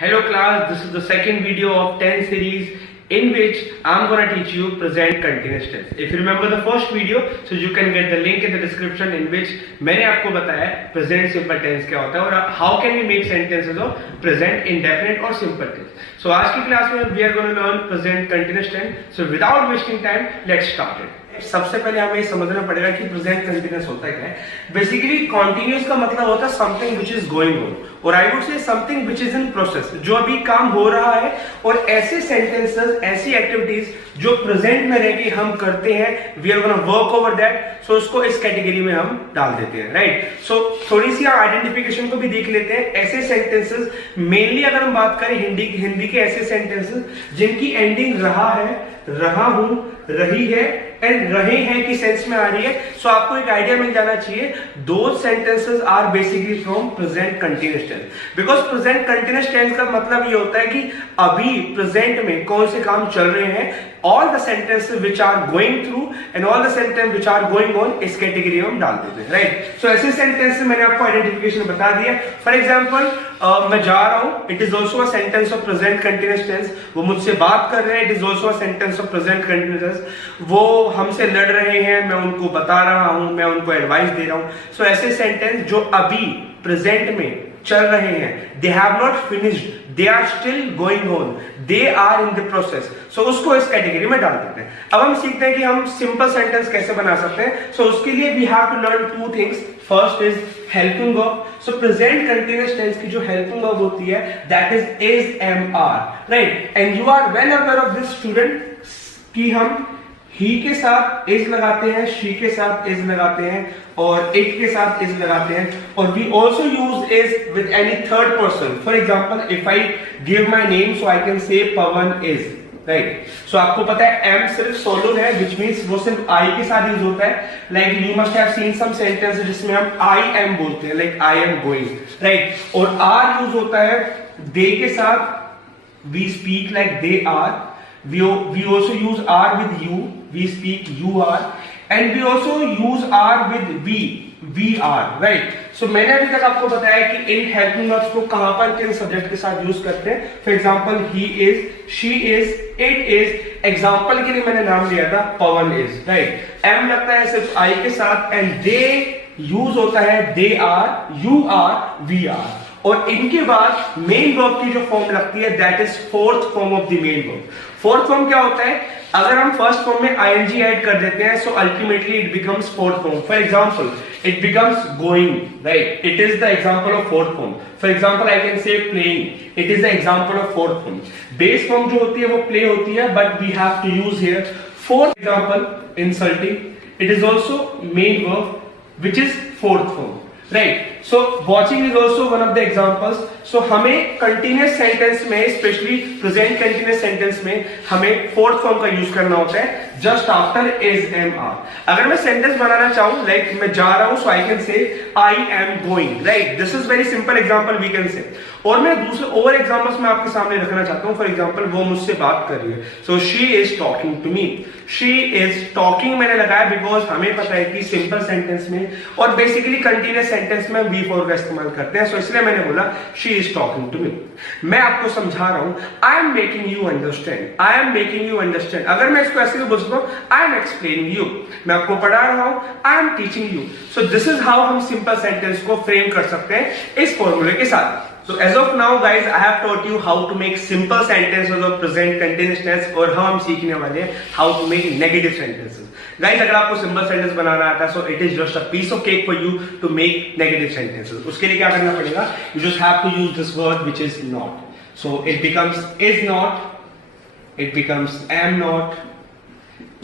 Hello class, this is the second video of 10 series in which I'm gonna teach you present continuous tense. If you remember the first video, so you can get the link in the description in which मैंने आपको बताया present simple tense क्या होता है और how can we make sentences of present indefinite और simple tense. So आज की क्लास में we are gonna learn present continuous tense. So without wasting time, let's start it. सबसे पहले हमें समझना पड़ेगा कि प्रेजेंट कंटिन्यूअस होता क्या है. बेसिकली कॉन्टिन्यूअस का मतलब होता है something which is going on, और I would say something which is in process, जो अभी काम हो रहा है. और ऐसे सेंटेंसेस, ऐसी एक्टिविटीज जो प्रेजेंट में रह के हम करते हैं, we are gonna work over that. So उसको इस कैटेगरी में हम डाल देते हैं, राइट. सो थोड़ी सी हम आइडेंटिफिकेशन को भी देख लेते हैं. ऐसे सेंटेंसेस मेनली अगर हम बात करें हिंदी के ऐसे सेंटेंसेस जिनकी एंडिंग रहा है, रहा हूं, रही है एंड रहे हैं की सेंस में आ रही है. सो आपको एक आइडिया मिल जाना चाहिए. दो sentences are basically from present continuous tense, because present continuous tense का मतलब ये होता है कि अभी प्रेजेंट में कौन से काम चल रहे हैं. All the sentences which are going through and all the sentence which are going on, इस कैटेगरी में हम डाल देते हैं, राइट. सो ऐसे सेंटेंस मैंने आपको आइडेंटिफिकेशन बता दिया. फॉर एग्जाम्पल मैं जा रहा हूं, it is also a sentence of present continuous tense. वो मुझसे बात कर रहे हैं, it is also a sentence of present continuous tense. वो हमसे लड़ रहे हैं, मैं उनको बता रहा हूं, मैं उनको एडवाइस दे रहा हूं. सो ऐसे सेंटेंस जो अभी प्रेजेंट में चल रहे हैं, they have not finished, they are still going on, they are in the process. So उसको इस कैटेगरी में डाल देते हैं. अब हम सीखते हैं कि हम सिंपल सेंटेंस कैसे बना सकते हैं. सो उसके लिए we have to learn two things. First is helping verb. So present continuous tense की जो हेल्पिंग वर्ब होती है, that is am are, right. And you are well aware of this student कि हम ही के साथ इज लगाते हैं, शी के साथ इज लगाते हैं, और इट के साथ इज लगाते हैं. और we also use is with any third person. For example if I give my name, so I can say Pawan is, right. सो आपको पता है एम सिर्फ सोलो है, विच मीन्स वो सिर्फ आई के साथ यूज होता है. Like you must have seen some sentence जिसमें हम आई एम बोलते हैं, like I am going, right. और आर यूज होता है दे के साथ. We speak like they are. We also use are with you. We speak you are, and we also use are with we are, right. So मैंने अभी तक आपको बताया कि इन हेल्पिंग वर्ब्स को कहां पर किन सब्जेक्ट के साथ यूज करते हैं. For example he is, she is, it is. Example के लिए मैंने नाम लिया था पवन इज, राइट. एम लगता है सिर्फ आई के साथ, एंड दे यूज होता है they are, you are, we are. और इनके बाद मेन वर्ब की जो फॉर्म लगती है, that is fourth form of the main verb. Fourth form क्या होता है? अगर हम फर्स्ट फॉर्म में आईएनजी ऐड कर देते हैं, so ultimately it becomes fourth form. For example it becomes going, right. It is the example of fourth form. For example I can से playing, it is the example of fourth form. Base form जो होती है वो play होती है, but we have to use here fourth. Example insulting, it is also main verb which is fourth form, right. So watching is also one of the examples. So हमें continuous sentence में, especially present continuous sentence में, हमें फोर्थ फॉर्म का use करना होता है just after is am are. अगर मैं सेंटेंस बनाना चाहूं, लाइक मैं जा रहा हूं, सो I can say I am going, right. This is very simple example we can say. और मैं दूसरे और एग्जाम्पल्स में आपके सामने रखना चाहता हूं. फॉर एग्जाम्पल वो मुझसे बात कर रही है, so she is talking to me. She is talking मैंने लगाया बिकॉज हमें पता है कि सिंपल सेंटेंस में और बेसिकली कंटिन्यूअस सेंटेंस में वी फॉर का इस्तेमाल करते हैं. सो इसलिए मैंने बोला she is talking to me. मैं आपको समझा रहा हूं, I am making you understand, I am making you understand. अगर मैं इसको ऐसे भी बोल सकता हूं, आई एम एक्सप्लेनिंग यू, मैं आपको पढ़ा रहा हूं, I am teaching you. So this is how हम सिंपल सेंटेंस को फ्रेम कर सकते हैं इस फॉर्मूले के साथ. So as of now guys, I have taught you how to make simple sentences of present continuous tense, और हम सीखने वाले हैं how to make negative sentences. Guys, अगर आपको simple sentence बनाना आता है, so it is just a piece of cake for you to make negative sentences. उसके लिए क्या करना पड़ेगा? You just have to use this word which is not. So it becomes is not, it becomes am not,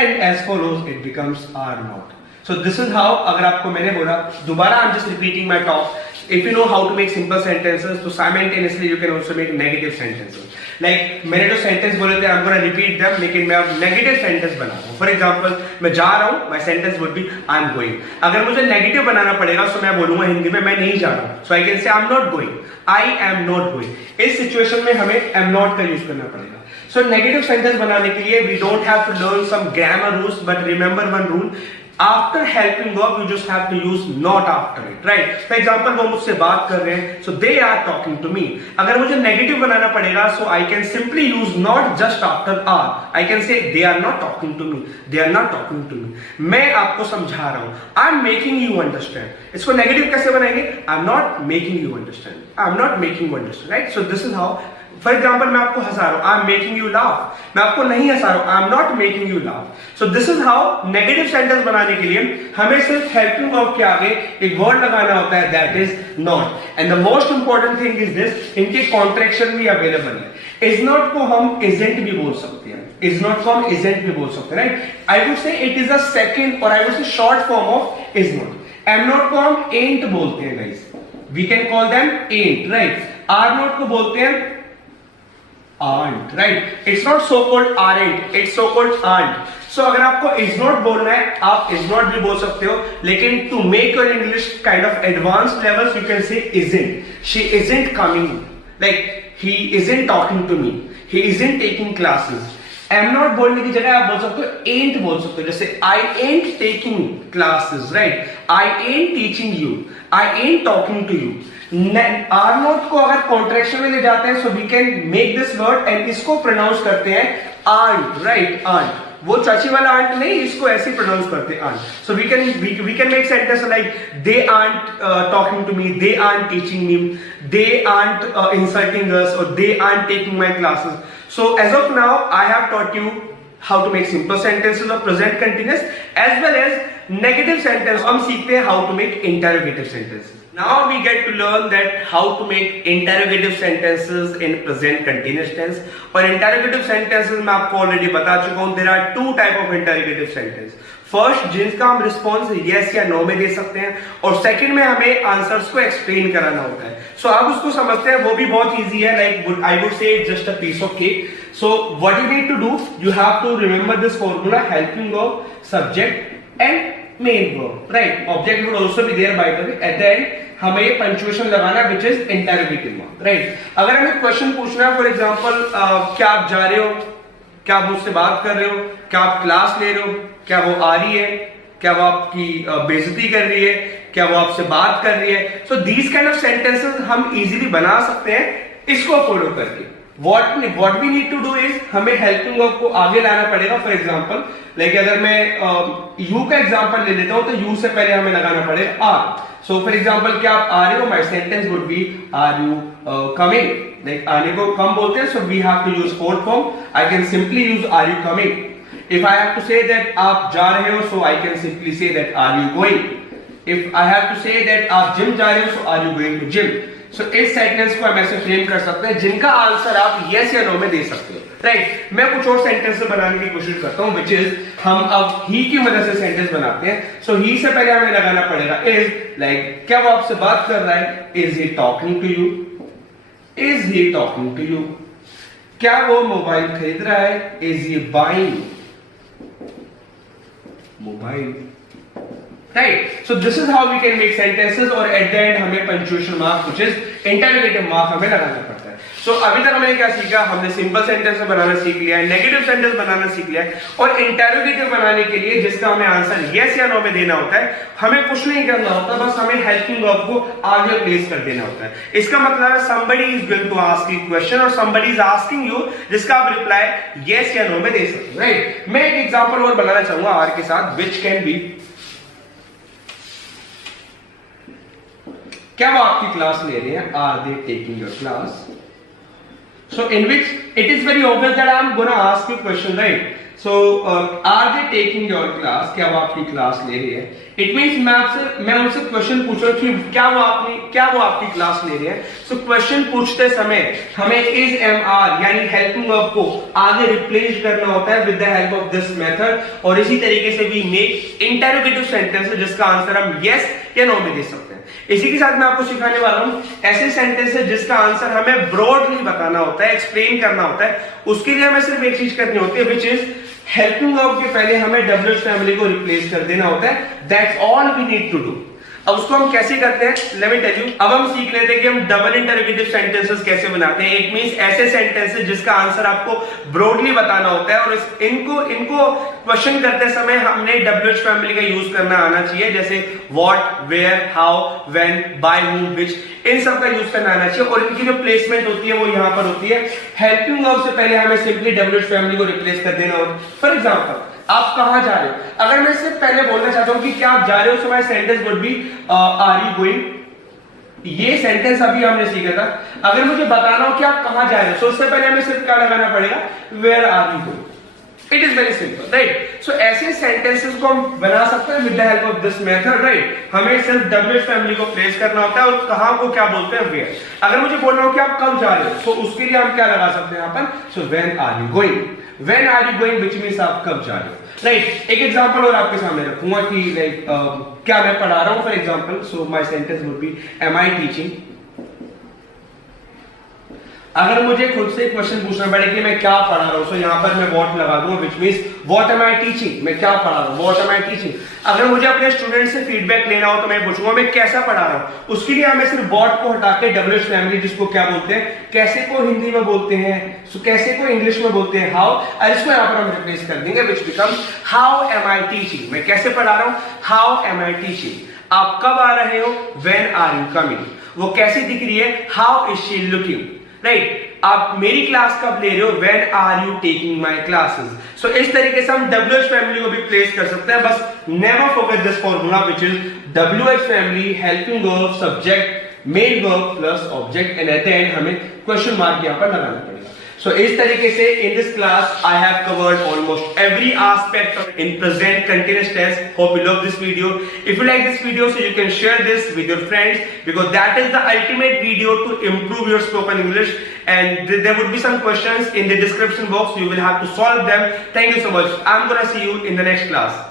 and as follows it becomes are not. So this is how. अगर आपको मैंने बोला, दोबारा I'm just repeating my talk. If you know how to make simple sentences, so simultaneously you can also make negative sentences. Like मैंने जो sentence बोले थे, I'm gonna repeat them, लेकिन मैं अब नेगेटिव सेंटेंस बना रहा हूँ. फॉर एग्जाम्पल मैं जा रहा हूँ, my sentence would be I am going. अगर मुझे नेगेटिव बनाना पड़ेगा, तो मैं बोलूंगा हिंदी में मैं नहीं जा रहा हूँ. So I can say I am not going. I am not going. इस सिचुएशन में हमें am not का यूज करना पड़ेगा. So नेगेटिव सेंटेंस बनाने के लिए we don't have to learn some grammar rules, but remember one rule. After helping verb you just have to use not after it, right? For example वो मुझसे बात कर रहे हैं, so they are talking to me. अगर मुझे negative बनाना पड़ेगा, so I can simply use not just after are. I can say they are not talking to me, they are not talking to me. मैं आपको समझा रहा हूं, I am making you understand. इसको नेगेटिव कैसे बनाएंगे? I am not making you understand, I am not making you understand, right? So this is how. For example मैं आपको हंसा रहा हूं, I am making you laugh. मैं आपको नहीं हंसा रहा हूं, I am not making you laugh. So this is how negative sentence बनाने के लिए हमें सिर्फ हेल्पिंग वर्ब के आगे एक वर्ड लगाना होता है, that is not. And the most important thing is this, इनके कॉन्ट्रैक्शन भी अवेलेबल है। इज नॉट को हम इजेंट भी बोल सकते हैं, इज नॉट को हम इजेंट भी बोल सकते हैं, right? I would say it is a second, और I would say short form of is not. Am not को हम एंट बोलते हैं guys, we can call them ain't, right? Are not को बोलते हैं aren't, right? It's not so called aren't, it's so called aren't. So अगर आपको is not बोलना है, आप is not भी बोल सकते हो, लेकिन to make your English kind of advanced levels, you can say isn't. She isn't coming. Like he isn't talking to me. He isn't taking classes. am not बोलने की जगह आप बोल सकते हो ain't बोल सकते हो, जैसे I ain't taking classes, right? I ain't teaching you. I ain't talking to you. Are not को अगर कॉन्ट्रैक्शन में ले जाते हैं, so we can make this word and इसको प्रोनाउंस करते हैं आंट, राइट? आंट, वो चाची वाला आंट नहीं, इसको ऐसे प्रोनाउंस करते हैं aren't. So we can make sentence like they aren't talking to me, they aren't teaching me, they aren't insulting us, और they aren't taking my classes. So as of now I have taught you how to make simple sentences of present continuous as well as negative sentence. हम सीखते हैं how to make interrogative sentences. Now we get to learn that how to make interrogative sentences in present continuous tense. और interrogative sentences मैं आपको already बता चुका हूँ. There are two type of interrogative sentence. First, जिसका हम response yes या no में दे सकते हैं, और सेकंड में हमें आंसर्स को एक्सप्लेन कराना होता है. सो आप उसको समझते हैं, वो भी बहुत इजी है. Like I would say just a piece of cake. So what you need to do, you have to remember this formula, helping verb, subject and main verb, right? Object would also be there by the way. At the end हमें punctuation लगाना which is interrogative mark, right? अगर हमें question पूछना है, for example क्या आप जा रहे हो, क्या आप मुझसे बात कर रहे हो, क्या आप क्लास ले रहे हो, क्या वो आ रही है, क्या वो आपकी बेइज्जती कर रही है, क्या वो आपसे बात कर रही है. So these kind of sentences हम इजीली बना सकते हैं इसको फॉलो करके. What we need to do is हमें हेल्पिंग वर्ब को आगे लाना पड़ेगा. फॉर एग्जाम्पल लाइक अगर मैं यू का एग्जाम्पल ले लेता हूं, तो यू से पहले हमें लगाना पड़ेगा आर. सो फॉर एग्जाम्पल क्या आप आ रहे हो, my sentence would be are you coming. Like आने को कम बोलते हैं, so we have to use fourth form. I can simply use are you coming. If I have to say that आप जा रहे हो, so I can simply say that are you going. If I have to say that आप gym जा रहे हो, so are you going to gym. So इस sentence को हम ऐसे फ्रेम कर सकते हैं जिनका आंसर आप yes या no में दे सकते हो, राइट? मैं कुछ और सेंटेंस बनाने की कोशिश करता हूं, which is हम अब he की मदद से सेंटेंस बनाते हैं. So he से पहले हमें लगाना पड़ेगा is. like क्या वो आपसे बात कर रहा है, is he talking to you, is he talking to you. क्या वो मोबाइल खरीद रहा है, is he buying mobile, right? So this is how we can make sentences. और एट द एंड हमें punctuation mark which is interrogative mark हमें लगाना पड़ता है. सो अभी तक हमने क्या सीखा, हमने सिंपल सेंटेंस बनाना सीख लिया है, नेगेटिव सेंटेंस बनाना सीख लिया है, और इंटरोगेटिव बनाने के लिए जिसका हमें आंसर यस या नो में देना होता है, हमें कुछ नहीं करना होता, बस हमें हेल्पिंग वर्ब को आगे प्लेस कर देना होता है. इसका मतलब है somebody is going to ask you question और somebody is asking you, जिसका आप रिप्लाई यस या नो में दे सकते हो, राइट? मैं एक एग्जांपल और बनाना चाहूंगा आर के साथ, which can be क्या वो आपकी क्लास ले रहे हैं, are they taking your class. So in which it is very obvious that I am gonna ask you question, right? So are they taking your class? क्या वो आपकी क्लास ले रही है? It means मैं उनसे क्वेश्चन पूछ रहा हूँ कि क्या वो आपकी क्लास ले रही है. So क्वेश्चन पूछते समय हमें is MR यानी हेल्पिंग वर्ब को आगे रिप्लेस करना होता है with the help of this method. और इसी तरीके से we make interrogative sentence जिसका आंसर हम yes या no में दे सकते हैं. इसी के साथ मैं आपको सिखाने वाला हूं ऐसे सेंटेंसेस जिसका आंसर हमें ब्रॉडली बताना होता है, एक्सप्लेन करना होता है. उसके लिए हमें सिर्फ एक चीज करनी होती है, विच इज हेल्पिंग वर्ब के पहले हमें WH फैमिली को रिप्लेस कर देना होता है. That's all we need to do. अब उसको हम कैसे करते हैं, लेट मी टेल यू। अब हम सीख लेते हैं कि हम डबल इंटरोगेटिव सेंटेंसेस कैसे बनाते हैं। इट मींस ऐसे सेंटेंसेस जिसका आंसर आपको ब्रॉडली बताना होता है, और इनको क्वेश्चन करते समय हमने WH फैमिली का यूज करना आना चाहिए, जैसे what, where, how, when, why, whom, which, इन सब का यूज करना आना चाहिए। और इनकी जो प्लेसमेंट होती है वो यहां पर होती है। हेल्पिंग वर्ब से पहले हमें सिंपली WH फैमिली को रिप्लेस कर देना होगा। फॉर एग्जांपल, आप कहां जा रहे हो, अगर मैं इससे पहले बोलना चाहता हूं कि क्या आप जा रहे हो, so my sentence would be are you going. ये सेंटेंस अभी हमने सीखा था। अगर मुझे बताना हो कि आप कहां जा रहे हो, सो उससे पहले हमें सिर्फ क्या लगाना पड़ेगा, where are you going. It is very simple, right. So ऐसे सेंटेंसेस को हम बना सकते हैं with the help of this method, right. हमें सिर्फ WH फैमिली को प्लेस करना होता है और कहां को क्या बोलते हैं, वेयर। अगर मुझे बोलना हो कि आप कब जा रहे हो, तो उसके लिए हम क्या लगा सकते हैं यहां पर, so when are you going. When are you going which means आप कब जा रहे हो, राइट। एक एग्जांपल और आपके सामने रखूंगा कि लाइक क्या मैं पढ़ा रहा हूं। For example, so my sentence would be am I teaching. अगर मुझे खुद से क्वेश्चन पूछना पड़े कि मैं क्या पढ़ा रहा हूं, सो यहां पर मैं व्हाट लगा दूंगा, which means what am I teaching, मैं क्या पढ़ा रहा हूं, व्हाट एम आई टीचिंग। अगर मुझे अपने स्टूडेंट से फीडबैक लेना हो तो मैं पूछूंगा मैं कैसा पढ़ा रहा हूं। उसके लिए हमें सिर्फ व्हाट को हटा के WH फैमिली, जिसको क्या बोलते हैं, कैसे को हिंदी में बोलते हैं, सो कैसे को इंग्लिश में बोलते हैं, हाउ, और इसको यहां पर हम रिप्लेस कर देंगे, which become how am I teaching. मैं कैसे पढ़ा रहा हूं, हाउ एम आई टीचिंग। आप कब आ रहे हो, व्हेन आर यू कमिंग। वो कैसी दिख रही है, how is she looking, right. आप मेरी क्लास कब ले रहे हो, when are you taking my classes. So इस तरीके से हम WH फैमिली को भी प्लेस कर सकते हैं। बस never forget this formula which is WH family, helping verb, subject, main verb plus object, and eight the end हमें क्वेश्चन मार्क यहां पर लगाना पड़ेगा। So इस तरीके से in this class I have covered almost every aspect of in present continuous tense. Hope you love this video. If you like this video, so you can share this with your friends, because that is the ultimate video to improve your spoken English. And there would be some questions in the description box. You will have to solve them. Thank you so much. I'm gonna see you in the next class.